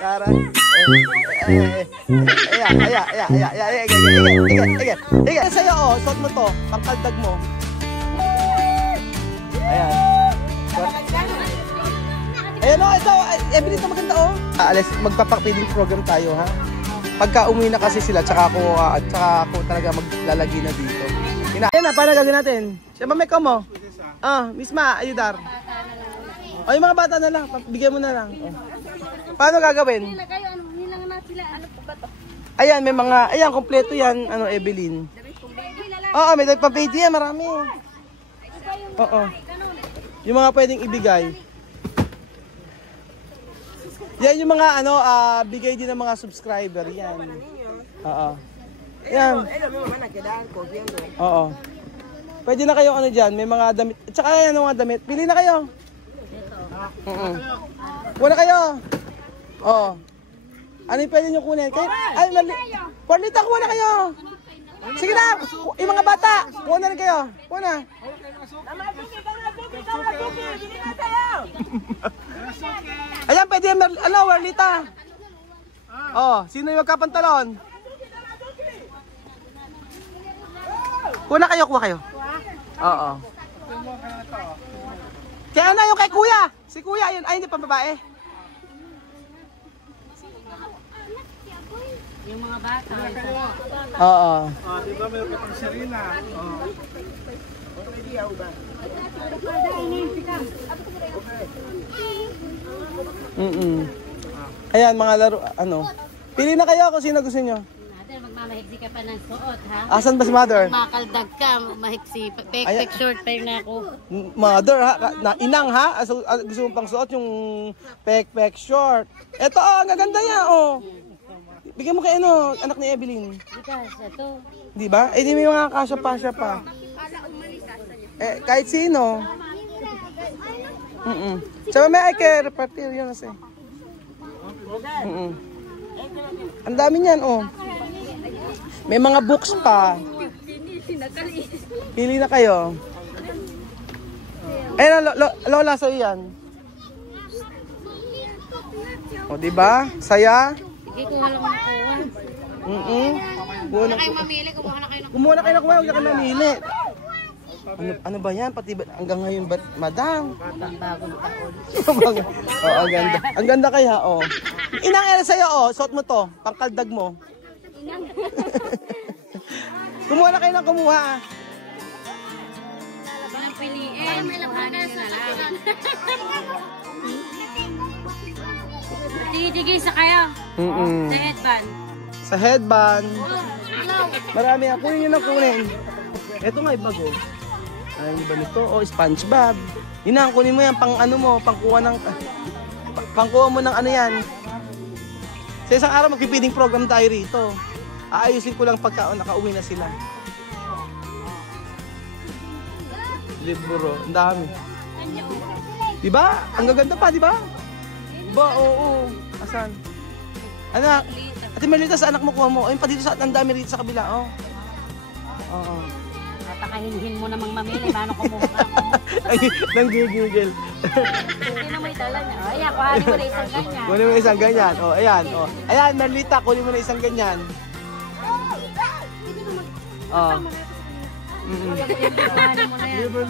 Tara. Ayan. Sa'yo, oh. Suot mo to. Pangkaldag mo. Ayan. Ayan, oh. Ito. Evelyn, ito maganda, oh. Alis, magpapakpiding program tayo, ha? Pagka umuwi na kasi sila, tsaka ako talaga maglalagi na dito. Ayan na, paano gagawin natin? Siya ba may komo? Miss Ma, ayudar. O, yung mga bata na lang, bigyan mo na lang. Paano gagawin? Ayan, may mga, ayan, kompleto yan, Evelyn. Oo, may pang-baby yan, marami. Oo. Yung mga pwedeng ibigay. Yan yung mga, bigay din ng mga subscriber, yan. Oo. Yan. Oo. Pwede na kayo dyan, may mga damit. Tsaka yan mga damit. Pili na kayo. Kuha na kayo. Oo. Ano yung pwede nyo kunin? Ay, Juanita, kuha na kayo. Sige na, yung mga bata. Kuha na rin kayo. Kuha na. Ayan, pwede yan, Juanita. Sino yung magkapantalon? Kuha kayo, kuha kayo. Oo. Kaya na yung kay kuya. Si kuya, yun. Ay, hindi pa babae. Yung mga bata. Oo. Di ba meron ka pang Serena? Ayan, mga laro, Pili na kayo kung sino gusto nyo. Magmamahigsi ka pa ng suot, ha? Asan ba si mother? Makaldag ka, mahigsi. Pek short time na ako. Mother, ha? Inang, ha? Gusto mo pang suot yung pek short. Eto, ang gaganda niya, Bigyan mo kay anak ni Evelyn. Bigas, ito. Di ba? Di may mga kasya pa. Kahit sino. Tsaka may ay kay repartir yun kasi. Ang dami niyan, May mga books pa. Pili na kayo. Ayun, Lola, sa'yo yan. Diba? Saya? Sige, kuha lang na kuha. Kumuha na kayo mamili, kumuha na kayo. Kumuha na kayo, huwag na kayo mamili. Ano ba yan? Pati hanggang ngayon ba, madam? Bagong taon. Ang ganda. Ang ganda kaya, Inang sa'yo, suot mo to. Pangkaldag mo. Kumuha na kayo ng kumuha. Walang piliin. May laban kayo sa kapitan. Digi-digi sa kayo. Sa headband. Sa headband. Marami yan. Kunin nyo na kunin. Ito nga ibago. Ano ba nito? SpongeBob. Inang, kunin mo yan. Pangkuha mo ng yan. Sa isang araw magpipiding program tayo rito. Aayusin ko lang pagka nakauwi na sila. Libro, ang dami. Diba? Ang gaganda pa, diba? Diba? Oo. Asan? Anak, Ate Merlita, sa anak mo kuha mo. Ayun pa dito ang dami rito sa kabila. Oo. Patakahinhin mo namang mamili. Paano kumuha ka? Nanggigigil. Hindi na may dala niya. Ayan, kuhanin mo na isang ganyan. Kunin mo na isang ganyan. Ayan. Ayan, Merlita, kunin mo na isang ganyan.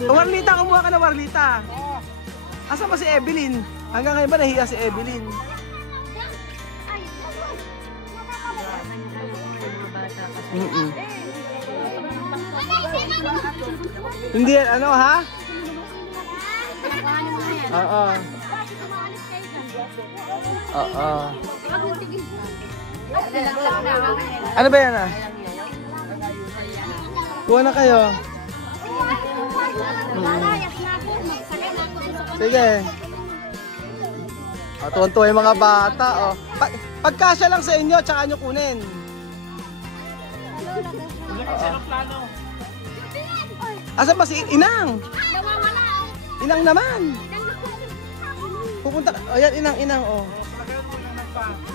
Warlita, kumuha ka na Warlita. Asa ba si Evelyn? Hanggang ngayon ba nahiya si Evelyn? Hindi yan, ha? Oo. Ano ba yan, Kuha na kayo. Sige. Tuwan-tuwa yung mga bata, Pagkasya lang sa inyo, tsaka nyo kunin. Asan ba si Inang? Inang naman. Pupunta, ayan, Inang,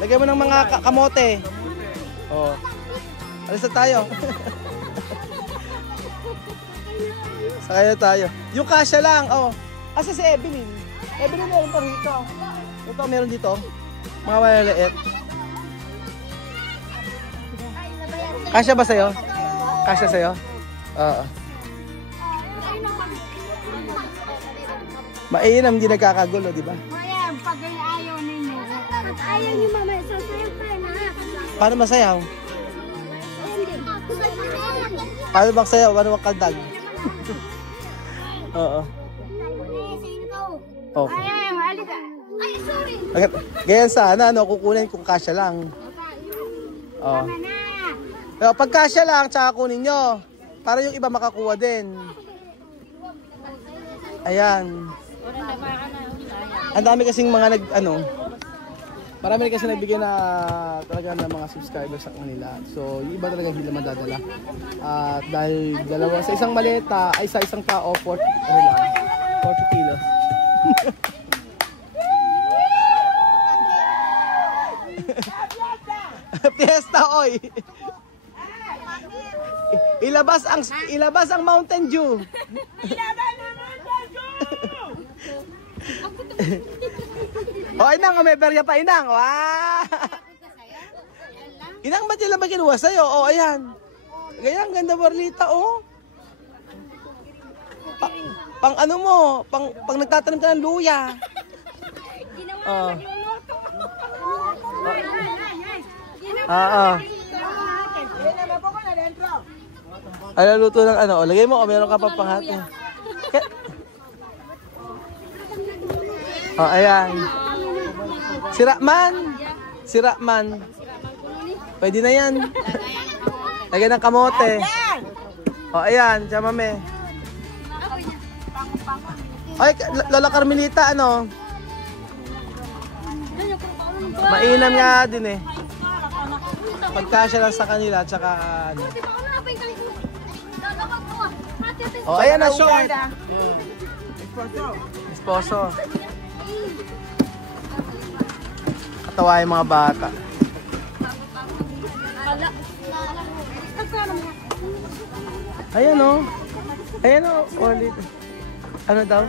Lagyan mo ng mga kamote. Alis na tayo. Sakay na tayo. Yung kasya lang, Asa si Evelyn? Evelyn, meron pa rito. Ito, meron dito. Mga maliliit. Kasya ba sa'yo? Kasya sa'yo? Oo. Mainam, hindi nagkakagulo, di ba? Kaya, pag ayaw ninyo. Pag ayaw niyo mama, sasayaw tayo na. Paano masayaw? Paano magsayaw? Paano magkaldag? Oo. Oh. Ayaw, halika. Ay, sorry. Ganyan sana, ano, kukunin kung kasya lang. Oh. Tama na. Pero pag kasya lang, tsaka kunin nyo. Para yung iba makakuha din. Ayan. Ang dami kasing mga marami kasi nagbigay na talaga ng mga subscribers sa kanila. So, yung iba talaga hindi na madadala. At dahil dalawa sa isang maleta, ay sa isang tao, 40 kilos. Fiesta, oy! Ilabas ang Mountain Dew. Oh, inang, may berya pa, inang. Wow! Inang, ba't yun ba kinuha sa'yo? Oh, ayan. Ganyan, ganda Barlita, oh. Pang ano mo, pang nagtatanim ka ng luya. Oh. Ano luto ng ano? O, lagay mo, o meron ka pa panghati. Oh, ayan. Sirakman. Pwede na yan. Lagay ng kamote. O, ayan, chamame. Ay, Lola Carmelita, ano? Mainam nga din eh. Pagkasya lang sa kanila, tsaka ano. O, ayan na, short. Esposo. Katawa yung mga bata. Ayan o. Ayan o. Ulit. Ano daw?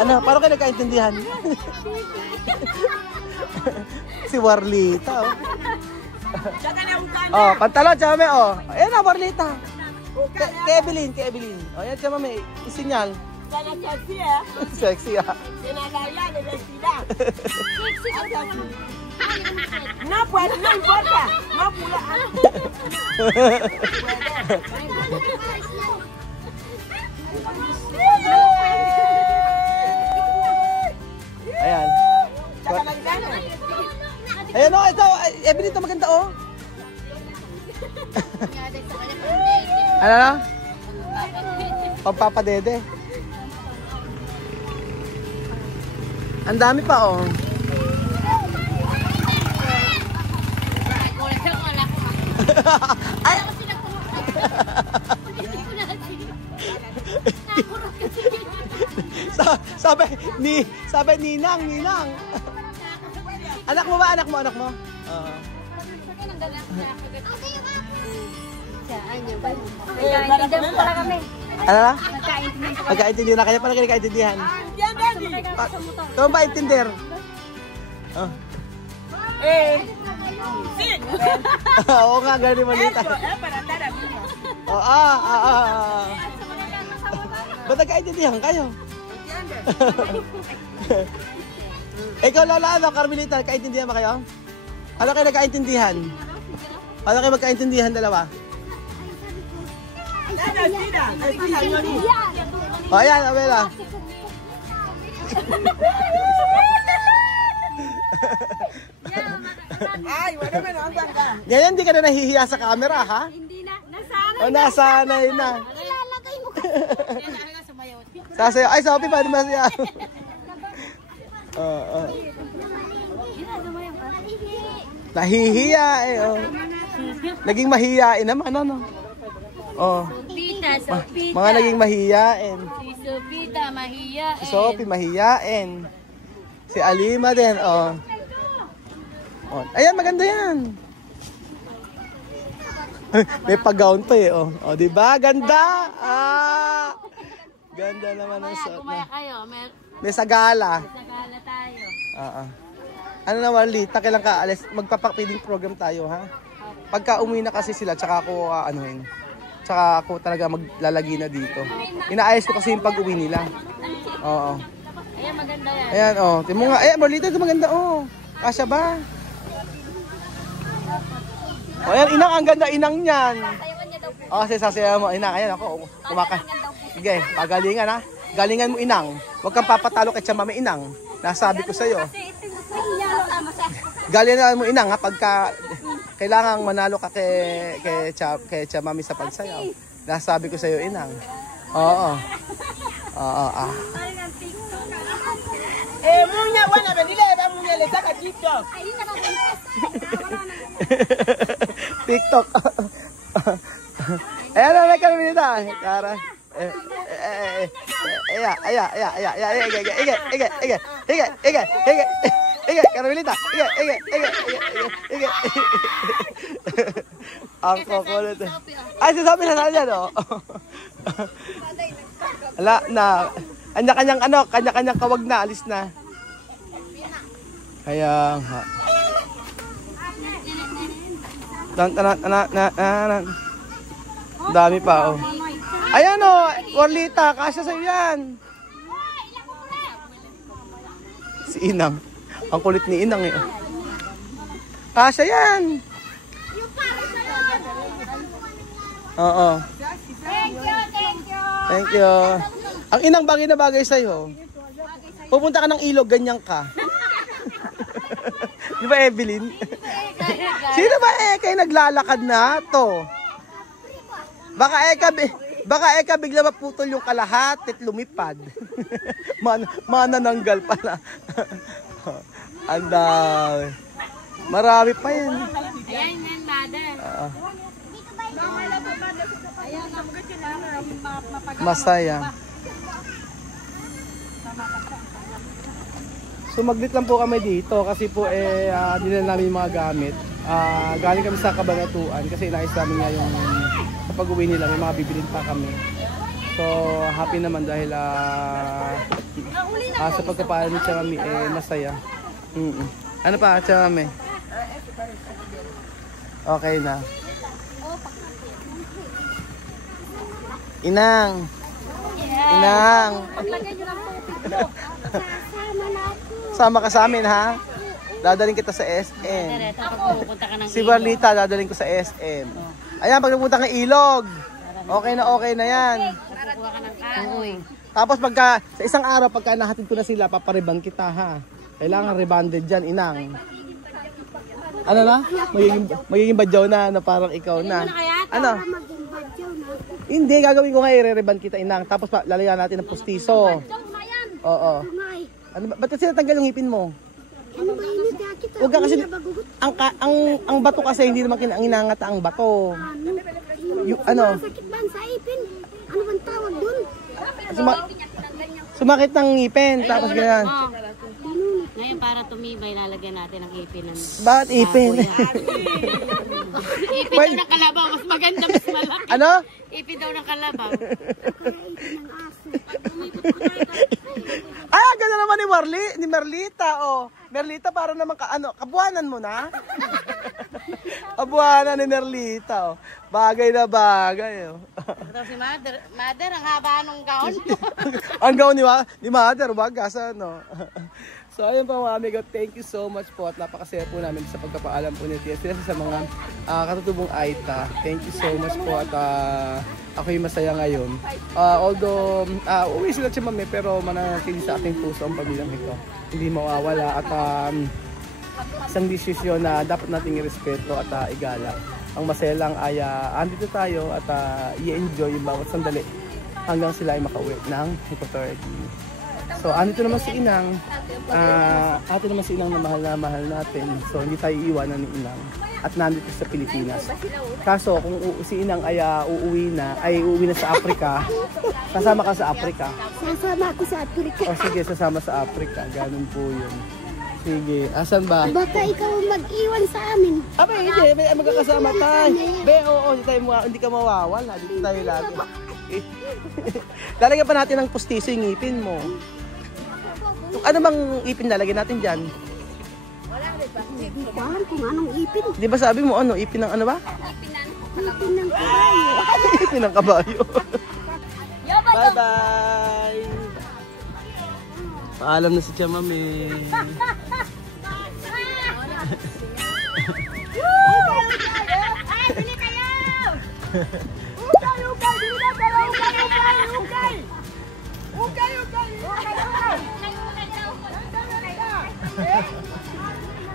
Ano? Paano kayo nagkaintindihan? Si Warlita o. Oh, pantalon, chamame o. Ayan na, Warlita. Kay Evelyn. O, ayan, chamame. Isinyal. Sexy ah. No, pues no importa. No, pula. Ayan. Ayan o, ito. Evelyn, ito maganda o. Ano na? Pagpapadede. Ang dami pa oh. Ay! sabi Ninang. Anak mo ba? Anak mo? Nagkaintindihan pala kami. Ano na? Magkaintindihan na kayo. Paano kayo nagkaintindihan? Ikaw ba intindihan? Oh. Oo nga, gano'n yung malita. Ba't nagkaintindihan kayo? Ikaw, Lola, ano, Carmelita, nagkaintindihan ba kayo? Ano kayo nagkaintindihan? Paano kayo magkaintindihan dalawa? O, ayan, Abela. Ngayon, hindi ka na nahihiya sa camera, ha? Hindi na, nasanay. O, nasanay na. Lalagay mo. Sasayaw. Ay, Sophie, paano ba siya? Nahihiya eh, oh. Naging mahihiyain naman, ano? Oh. Sopita. Mga naging mahihiyain. Si Sopita, mahiyain. Si Sophie, mahihiyain. Si Alima din, oh. Oh. Ayan, maganda yan. May pag-gown pa eh, oh. Oh, diba? Ganda! Ah! Ganda naman ang suot na. Kayo, May sagala. Sagala tayo. Oo. Ano na, Marlita, kailan ka alis? Magpapakpiding program tayo, ha? Pagka umuwi na kasi sila, tsaka ako anuhin. Tsaka ako talaga maglalagi na dito. Inaayos ko kasi yung pag-uwi nila. Oo. Ayan, maganda yan. Ayan, oh. Tingnan mo nga. Ayan, Marlita, ito maganda, oh. Kasya ba? Oh, ayan, inang, ang ganda, inang niyan. Oh, kasi sasayaw mo, inang. Ayan, ako, kumaka. Sige, pagalingan, ha? Galingan mo, inang. Huwag kang papatalo kay Chamame, inang. Nasabi ko sa'yo. Galingan mo, inang, ha? Pagka kailangan manalo ka kay Chamame sa pagsayaw. Nasabi ko sa'yo, inang. Oo. Oo, ah. Munya wana benile ba munya le saka TikTok. TikTok. Ayan na, may Carmelita. Kara. Carmelita. Ang kukulit. Ay, sasabi na na dyan, oh. Ala, na. Kanya-kanyang kawag na, alis na. Kaya, ha. Dami pa, oh. Ayan, oh, Warlita, kasya sa'yo yan. Si Inang. Ang kulit ni Inang, eh. Kasya yan. Oo. Thank you. Ang inang bagay na bagay sa'yo. Pupunta ka ng ilog, ganyan ka. Di ba, Evelyn? Sino ba Eka naglalakad na to? Baka Eka bigla maputol yung kalahat at lumipad. Manananggal pala. Anda. Marami pa yan. Ayan yan, mother. Masaya. Sumaglit lang po kami dito kasi po dinala namin yung mga gamit. Galing kami sa Cabanatuan kasi inayos namin nga yung kapag uwi nila may mga bibilin pa kami. So happy naman dahil sa pagkapaan ni Chamame masaya. Ano pa, Chamame? Okay na. Inang. Inang. Sama ka sa amin, ha? Dadaling kita sa SM. Si Barlita, dadaling ko sa SM. Ayan, pag nagpunta ka ilog. Okay na yan. Tapos pagka, sa isang araw, pagka nahatid ko na sila, paparibang kita, ha? Kailangan rebanded dyan, Inang. Ano na? Magiging badyaw na parang ikaw na. Ano? Hindi, gagawin ko nga i-reband kita, Inang. Tapos lalagyan natin ng pustiso. Oo. Ano ba? Ba't kasi natanggal yung ngipin mo? Ano ba yun? Kita? Huwag ka kasi, ang bato kasi hindi naman kinangata ang bato. Ano? Sakit ba sa ipin? Ano bang tawag dun? Sumakit ng ngipin, tapos ganyan. Ngayon para tumibay, lalagyan natin ang ipin ng... Bakit ipin? Ipin daw ng kalabaw, mas maganda, mas malaki. Ano? Ipin daw ng kalabaw. Ay, ang ganda naman ni Merlita, oh. Merlita, para naman kabuanan mo na? Kabuanan ni Merlita, oh. Bagay na bagay, oh. Ito si Mother, ang haba nung gaon. Ang gaon ni Mother, wag gasa, no? So, ayun po mga amigo, thank you so much po at napakasaya po namin sa pagpapaalam po ni Tia sa mga katutubong Aita. Thank you so much po at ako'y masaya ngayon. Although, uwi sila Chamame pero mananatili sa ating puso ang pamilyang ito. Hindi mawawala at isang desisyon na dapat nating irespeto at igala. Ang masaya lang ay andito tayo at i-enjoy yung bawat sandali hanggang sila ay makauwi ng Hippotherapy. So, andito naman si Inang. Atin naman si Inang na mahal natin. So, hindi tayo iiwanan ni Inang. At nandito sa Pilipinas. Kaso, kung si Inang ay uuwi na sa Africa, kasama ka sa Africa. Sasama ako sa Africa. O sige, sasama sa Africa. Ganun po yun. Sige, asan ba? Baka ikaw mag-iwan sa amin. Abay, hindi. Magkakasama tayo. Oo, hindi ka mawawala. Dito tayo lagi. Lalagyan pa natin ng pustiso yung ngipin mo. Ano bang ipin lalagyan natin dyan? Hindi ko alam kung anong ipin. Di ba sabi mo ano, ipin ng ano ba? Ipin ng kabayo. Ipin ng kabayo. Bye-bye! Paalam na si Chamame. Ay, bili kayo! Ukay, ukay! Bili na kayo! Ukay, ukay! Ukay! Ukay, ukay!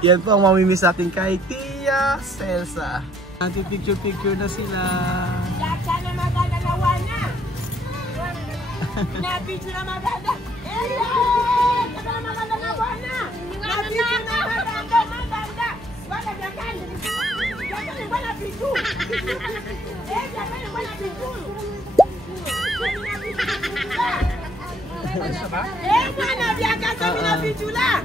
Yan po ang mamimiss natin kay Tia Celsa. Picture-picture na sila. Sana maganda na wana. Na-picture na maganda. Sana maganda na wana. Na-picture na maganda, maganda. Wala biyakan. Biyakan wala picture. Biyakan wala picture. Mana biyakan sa picture la.